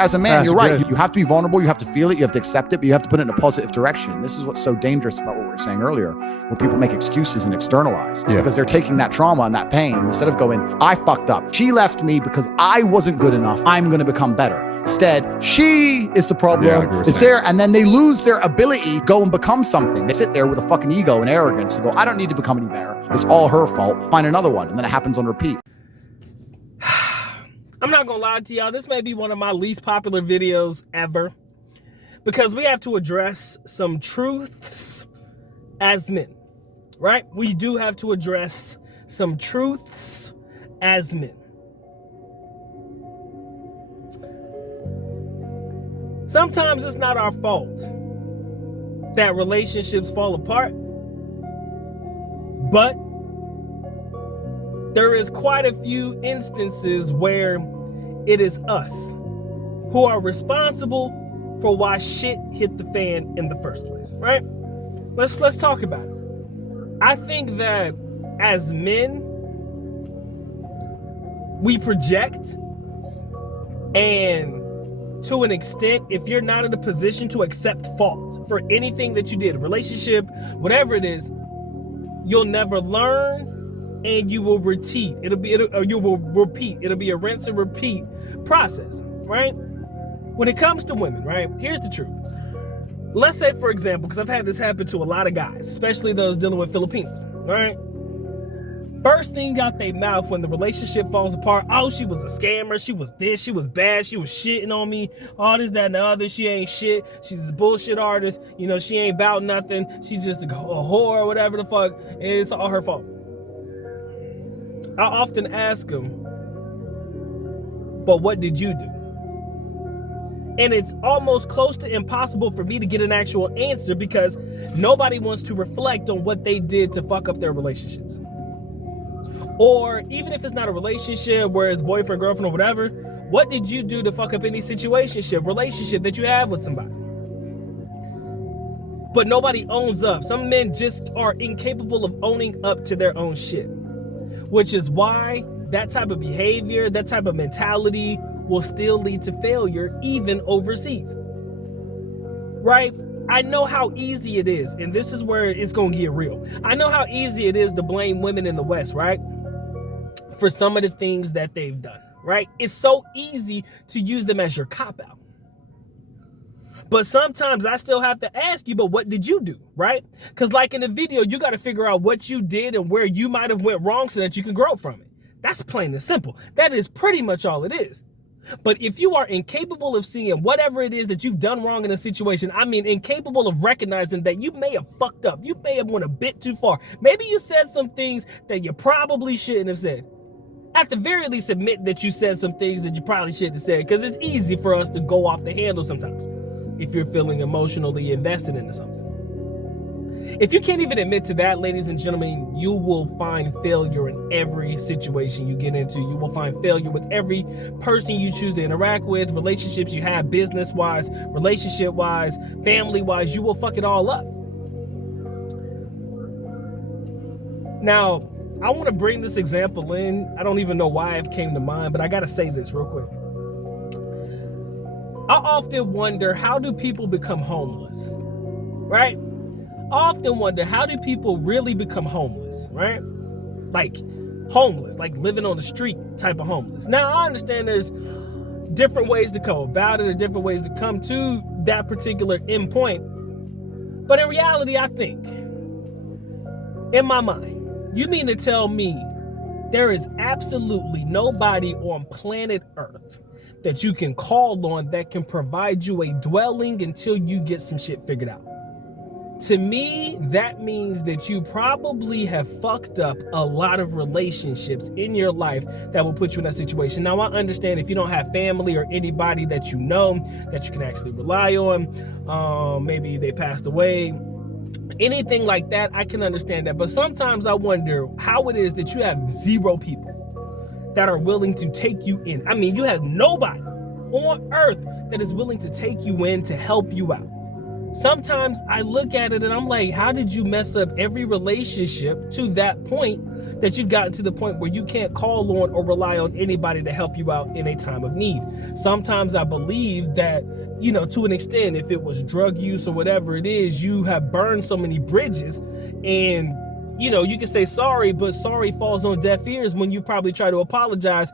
As a man, you're right. You have to be vulnerable. You have to feel it. You have to accept it, but you have to put it in a positive direction. This is what's so dangerous about what we were saying earlier, where people make excuses and externalize because they're taking that trauma and that pain instead of going, I fucked up. She left me because I wasn't good enough. I'm going to become better. Instead, she is the problem. It's there. And then they lose their ability to go and become something. They sit there with a fucking ego and arrogance and go, I don't need to become any better. It's all her fault. Find another one. And then it happens on repeat. I'm not gonna lie to y'all, this may be one of my least popular videos ever because we have to address some truths as men, right? We do have to address some truths as men. Sometimes it's not our fault that relationships fall apart, but there is quite a few instances where it is us who are responsible for why shit hit the fan in the first place, right? Let's talk about it. I think that as men, we project, and to an extent, if you're not in a position to accept fault for anything that you did, a relationship, whatever it is, you'll never learn. And you will repeat. It'll be a rinse and repeat process, right? When it comes to women, right? Here's the truth. Let's say, for example, because I've had this happen to a lot of guys, especially those dealing with Filipinos, right? First thing out their mouth when the relationship falls apart, oh, she was a scammer, she was this, she was bad, she was shitting on me, all this, that, and the other, she ain't shit, she's a bullshit artist, you know, she ain't about nothing, she's just a whore, whatever the fuck, it's all her fault. I often ask them, but what did you do? And it's almost close to impossible for me to get an actual answer because nobody wants to reflect on what they did to fuck up their relationships. Or even if it's not a relationship where it's boyfriend, girlfriend, or whatever, what did you do to fuck up any relationship that you have with somebody? But nobody owns up. Some men just are incapable of owning up to their own shit. Which is why that type of behavior, that type of mentality will still lead to failure even overseas. Right? I know how easy it is, and this is where it's going to get real. I know how easy it is to blame women in the West, right? For some of the things that they've done, right? It's so easy to use them as your cop-out. But sometimes I still have to ask you, but what did you do, right? Because like in the video, you got to figure out what you did and where you might have went wrong so that you can grow from it. That's plain and simple. That is pretty much all it is. But if you are incapable of seeing whatever it is that you've done wrong in a situation, I mean, incapable of recognizing that you may have fucked up, you may have went a bit too far. Maybe you said some things that you probably shouldn't have said. At the very least, admit that you said some things that you probably shouldn't have said, because it's easy for us to go off the handle sometimes if you're feeling emotionally invested into something. If you can't even admit to that, ladies and gentlemen, you will find failure in every situation you get into. You will find failure with every person you choose to interact with, relationships you have, business-wise, relationship-wise, family-wise. You will fuck it all up. Now, I want to bring this example in. I don't even know why it came to mind, but I got to say this real quick. I often wonder, how do people become homeless, right? I often wonder, how do people really become homeless, right? Like homeless, like living on the street type of homeless. Now, I understand there's different ways to go about it or different ways to come to that particular end point. But in reality, I think, in my mind, you mean to tell me there is absolutely nobody on planet Earth that you can call on that can provide you a dwelling until you get some shit figured out? To me, that means that you probably have fucked up a lot of relationships in your life that will put you in that situation. Now, I understand if you don't have family or anybody that you know that you can actually rely on, maybe they passed away, anything like that, I can understand that. But sometimes I wonder how it is that you have zero people that are willing to take you in. I mean, you have nobody on earth that is willing to take you in to help you out. sometimes I look at it and I'm like, how did you mess up every relationship to that point that you've gotten to the point where you can't call on or rely on anybody to help you out in a time of need? Sometimes I believe that, you know, to an extent, if it was drug use or whatever it is, you have burned so many bridges, and you know, you can say sorry, but sorry falls on deaf ears when you probably try to apologize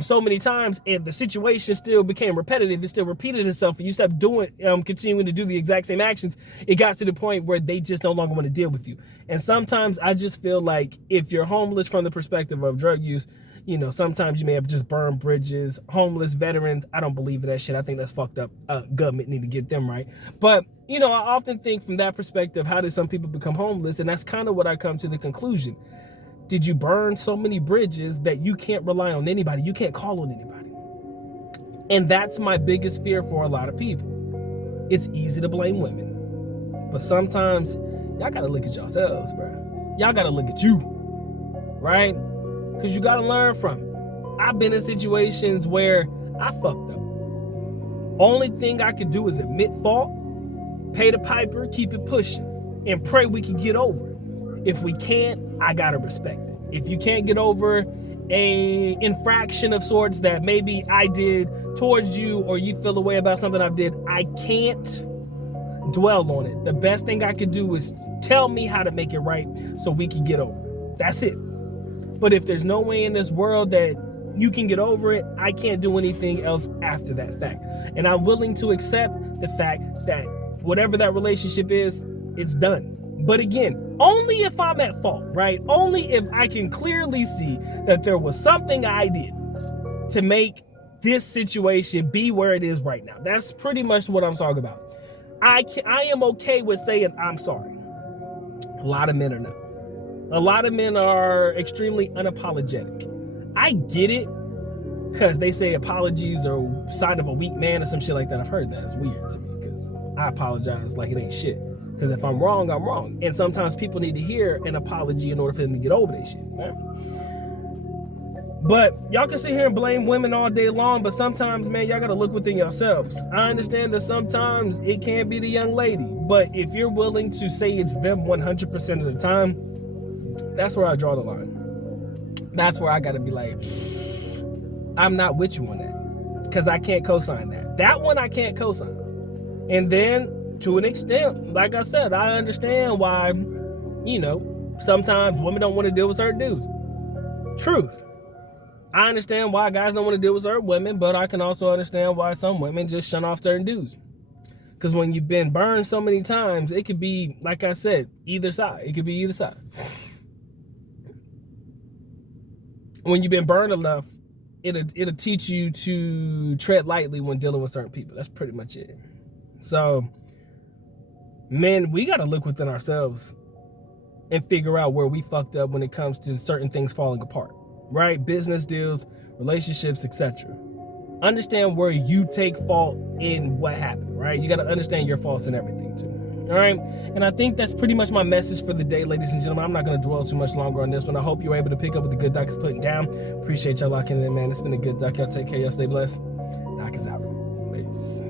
so many times, and the situation still became repetitive. It still repeated itself, and you stopped doing, continuing to do the exact same actions. It got to the point where they just no longer want to deal with you. And sometimes I just feel like if you're homeless from the perspective of drug use, you know, sometimes you may have just burned bridges. Homeless veterans, I don't believe in that shit. I think that's fucked up. Government need to get them right. But, you know, I often think from that perspective, how did some people become homeless? And that's kind of what I come to the conclusion. Did you burn so many bridges that you can't rely on anybody? You can't call on anybody. And that's my biggest fear for a lot of people. It's easy to blame women, but sometimes y'all got to look at yourselves, bro. Y'all got to look at you, right? Because you got to learn from it. I've been in situations where I fucked up. Only thing I could do is admit fault, pay the piper, keep it pushing, and pray we can get over it. If we can't, I got to respect it. If you can't get over a infraction of sorts that maybe I did towards you, or you feel a way about something I did, I can't dwell on it. The best thing I could do is tell me how to make it right so we can get over it. That's it. But if there's no way in this world that you can get over it, I can't do anything else after that fact. And I'm willing to accept the fact that whatever that relationship is, it's done. But again, only if I'm at fault, right? Only if I can clearly see that there was something I did to make this situation be where it is right now. That's pretty much what I'm talking about. I am okay with saying I'm sorry. A lot of men are not. A lot of men are extremely unapologetic. I get it, because they say apologies are a sign of a weak man or some shit like that. I've heard that. It's weird to me, because I apologize like it ain't shit. Because if I'm wrong, I'm wrong. And sometimes people need to hear an apology in order for them to get over their shit, man. But y'all can sit here and blame women all day long, but sometimes, man, y'all gotta look within yourselves. I understand that sometimes it can be the young lady, but if you're willing to say it's them 100% of the time, that's where I draw the line. That's where I gotta be like, I'm not with you on that, because I can't co-sign that. That one I can't co-sign. And then, to an extent, like I said, I understand why, you know, sometimes women don't want to deal with certain dudes. Truth. I understand why guys don't want to deal with certain women, but I can also understand why some women just shun off certain dudes. Because when you've been burned so many times, it could be, like I said, either side. It could be either side. When you've been burned enough, it'll teach you to tread lightly when dealing with certain people. That's pretty much it. So, men, we got to look within ourselves and figure out where we fucked up when it comes to certain things falling apart, right? Business deals, relationships, etc. Understand where you take fault in what happened, right? You got to understand your faults in everything too. All right. And I think that's pretty much my message for the day, ladies and gentlemen. I'm not going to dwell too much longer on this one. I hope you were able to pick up what the good doc is putting down. Appreciate y'all locking in, man. It's been a good doc. Y'all take care. Y'all stay blessed. Doc is out. Peace.